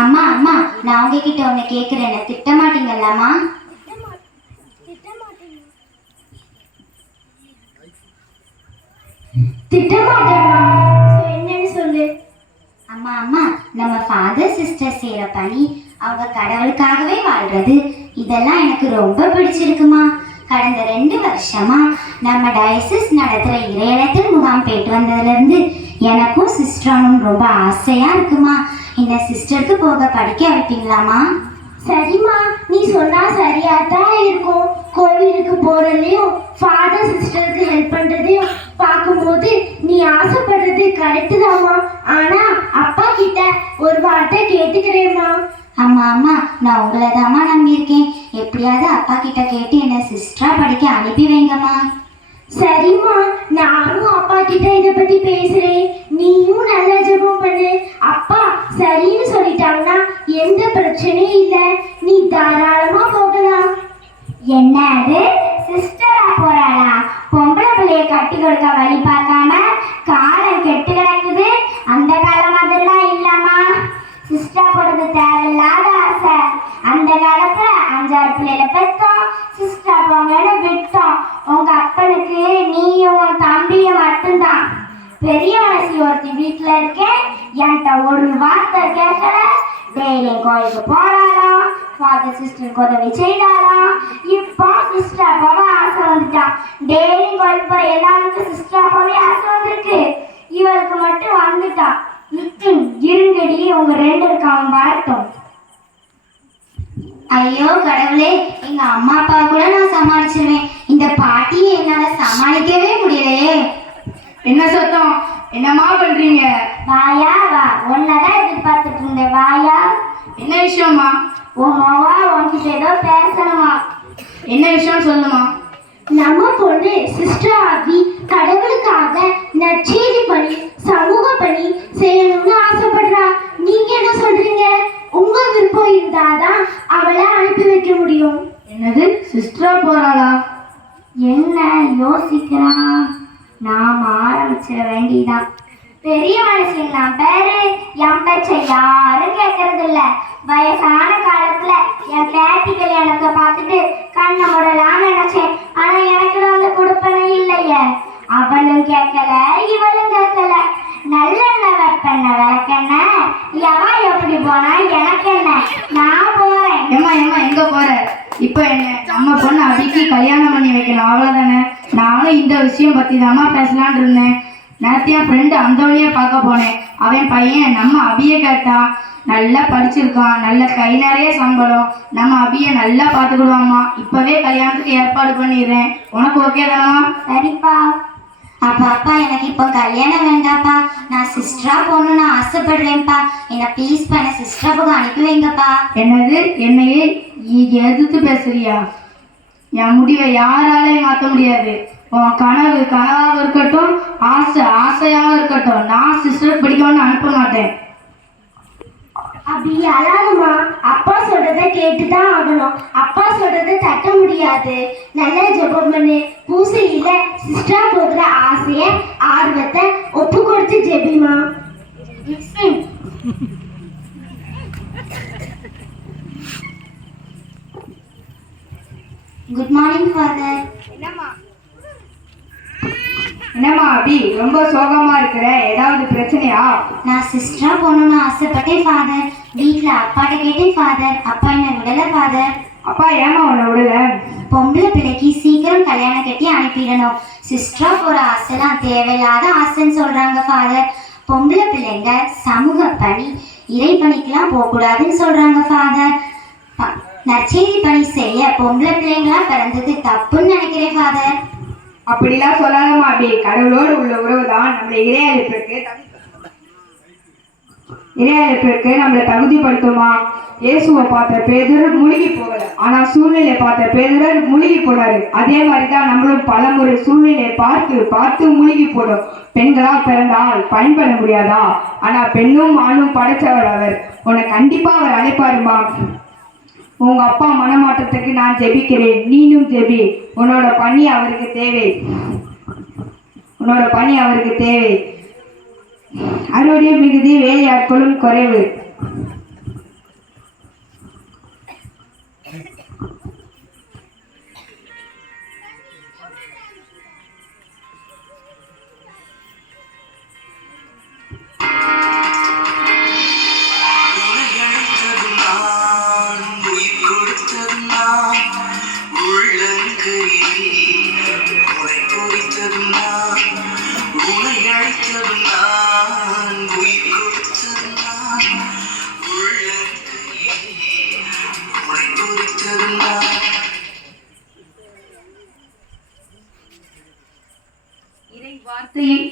அம்மா அம்மா நான் உங்ககிட்ட ஒன்று கேட்குறேன் திட்ட மாட்டீங்கல்லம்மா என்னன்னு சொல்லு. அம்மா அம்மா நம்ம ஃபாதர் சிஸ்டர் செய்கிற பணி அவங்க கடவுளுக்காகவே வாழ்றது. இதெல்லாம் எனக்கு ரொம்ப பிடிச்சிருக்குமா. கடந்த ரெண்டு வருஷமா நம்ம டயசிஸ் நடத்துகிற இறையளத்தில் முகாம் போயிட்டு வந்ததுலேருந்து எனக்கும் சிஸ்டரும் ரொம்ப ஆசையாக இருக்குமா. இந்த சிஸ்டருக்கு போக படிக்க வைப்பீங்களாமா சரிம்மா நீ சொன்னா சரியா தான் இருக்கும். கோவிலுக்கு போறதையும் ஃபாதர் சிஸ்டருக்கு ஹெல்ப் பண்றதையும் பார்க்கும்போது நீ ஆசைப்படுறது கரெக்டு தாம்மா. ஆனா அப்பா கிட்ட ஒரு வார்த்தை கேட்டுக்கிறேம்மா. அம்மா அம்மா நான் உங்களை தாம்மா நம்பியிருக்கேன். எப்படியாவது அப்பா கிட்ட கேட்டு என்னை சிஸ்டரா படிக்க அனுப்பி வைங்கம்மா. சரிம்மா நானும் அப்பா கிட்ட இத பத்தி பேசுறேன். நீயும் நல்லா ஜெபம் பண்ணு. அப்பா சரின்னு சொல்லிட்டாங்கன்னா எந்த பிரச்சனையும் இல்லை. நீ தாராளமா போகலாம். என்ன அது? சிஸ்டரா போறாளா? பொம்பளை பிள்ளைய கட்டி கொடுக்க வழி பார்க்காம காலம் கெட்டு கிடக்குது. அந்த காலம் மாதிரிலாம் இல்லாமா சிஸ்டரா போடுறது தேவையில்லாத ஆசை. அந்த காலத்துல அஞ்சாறு பிள்ளைல பெத்தோம் சிஸ்டரா போங்கன்னு விட்டோம். உங்க அப்பனுக்கு நீயும் உன் தம்பியும் மட்டும்தான். பெரிய மனசி ஒருத்தி வீட்டுல இருக்கேன். என்கிட்ட ஒரு வார்த்தை கேட்கல டெய்லி கோயிலுக்கு போறாளாம் ஃபாதர் சிஸ்டருக்கு உதவி செய்தாளாம் இப்போ சிஸ்டர் போக ஆசை வந்துட்டான். டெய்லி கோயிலுக்கு போற எல்லாருக்கும் சிஸ்டர் போவே ஆசை வந்திருக்கு. இவளுக்கு மட்டும் வந்துட்டான். ம்ம், இருங்கடி உங்க ரெண்டு இருக்காம வரட்டும். ஐயோ கடவுளே எங்க அம்மா அப்பா கூட நான் சமாளிச்சிருவேன். இந்த பாட்டியை என்னால சமாளிக்கவே முடியலையே. என்ன சத்தம்? என்னம்மா பண்றீங்க? சிஸ்டர் ஆகி கடவுளுக்காக நற்செய்தி பணி சமூக பணி செய்யணும்னு ஆசைப்படுறா. நீங்க என்ன சொல்றீங்க? உங்க விருப்பம் இருந்தாதான் அவளை அனுப்பி வைக்க முடியும். என்னது? சிஸ்டரா போறாளா? என்ன யோசிக்கிறான் நாம் ஆரம்பிச்சிட வேண்டியதான் பெரிய நான் பேரு என் பேச்ச யாரும் கேட்கறது இல்ல. வயசான காலத்துல என் பேத்தி கல்யாணத்தை பார்த்துட்டு கண்ணை மூடலாம்னு நினைச்சேன். ஆனா எனக்கு வந்து கொடுப்பனே இல்லையே. அவளும் கேட்கல இவளும் கேட்கல. நல்லெண்ணெய் வெப்பெண்ணெய் விளக்கெண்ணெய். எவா எப்படி போனா எனக்கு என்ன? நான் போறேன். ஏமா ஏமா எங்க போற? இப்போ என்ன? நம்ம பொண்ணு அடிக்கி கல்யாணம் பண்ணி வைக்கணும். அவ்வளவுதானே? நானும் இந்த விஷயம் பத்தி தாம்மா பேசலாம்னு இருந்தேன். நேரத்தையும் என் ஃப்ரெண்டு அந்தோனியே பார்க்க போனேன். அவன் பையன் நம்ம அபியை கேட்டான். நல்லா படிச்சிருக்கான் நல்ல கை நிறைய சம்பளம். நம்ம அபியை நல்லா பார்த்துக்கிடுவாம்மா. இப்பவே கல்யாணத்துக்கு ஏற்பாடு பண்ணிடுறேன். உனக்கு ஓகே தானம்மா சரிப்பா. அப்பா அப்பா எனக்கு இப்போ கல்யாணம் வேண்டாப்பா நான் சிஸ்டரா போகணும்னு ஆசைப்படுறேன்ப்பா. என்னை ப்ளீஸ் பண்ண சிஸ்டரா போக அனுப்பி வைங்கப்பா. என்னது? என்னையே? எதிர்த்து பேசுறியா? என் முடிவை யாராலையும் மாற்ற முடியாது. உன் கனவு கனவாகவும் இருக்கட்டும் ஆசை ஆசையாகவும் இருக்கட்டும். நான் சிஸ்டர் படிக்கணும்னு அனுப்ப மாட்டேன். அப்படி அழாதுமா அப்பா சொல்றத கேட்டுதான் ஆகணும். அப்பா சொல்றத தட்ட முடியாது. நல்லா ஜெபம் பண்ணு. பூசையில சிஸ்டரா போடுற ஆசைய ஆர்வத்தை ஒப்பு கொடுத்து ஜெபிமா. குட் மார்னிங் ஃபாதர் என்னம்மா அபி ரொம்ப சோகமா இருக்கிற ஏதாவது பிரச்சனையா? நான் சிஸ்டரா போகணும்னு ஆசைப்பட்டேன் ஃபாதர் வீட்டில் அப்பாட்ட கேட்டேன் ஃபாதர் அப்பா என்ன விடலை ஃபாதர் அப்பா ஏமா உன்னை விடல? பொம்பளை பிள்ளைக்கு சீக்கிரம் கல்யாணம் கட்டி அனுப்பிடணும். சிஸ்டரா போற ஆசைலாம் தேவையில்லாத ஆசைன்னு சொல்றாங்க ஃபாதர் பொம்பளை பிள்ளைங்க சமூக பணி இறை பணிக்கெல்லாம் போகக்கூடாதுன்னு சொல்றாங்க ஃபாதர் நற்செய்தி பணி செய்ய பொம்பளை பிள்ளைங்களா பிறந்தது தப்புன்னு நினைக்கிறேன் ஃபாதர் அப்படிலாம் சொல்லலாமா அப்படி கடவுளோடு உள்ள உறவு தான். நம்மளை இறையழைப்பிற்கு இறையழைப்பிற்கு நம்மளை தகுதிப்படுத்துமா? இயேசுவை பார்த்த பேர் முழுகி போகல. ஆனா சூழ்நிலை பார்த்த பேதர் முழுகி போனாரு. அதே மாதிரி தான் நம்மளும் பலமுறை சூழ்நிலை பார்த்து பார்த்து முழுகி போடும் பெண்களா பிறந்தால் பயன்பட முடியாதா? ஆனா பெண்ணும் ஆணும் படைச்சவர் அவர் உன்னை கண்டிப்பா அவர் அழைப்பாருமா? உங்க அப்பா மனமாற்றத்துக்கு நான் ஜெபிக்கிறேன். நீனும் ஜெபி. உன்னோட பணி அவருக்கு தேவை. உன்னோட பணி அவருக்கு தேவை. அருடைய மிகுதி வேலையாட்களும் குறைவு. வார்த்தையை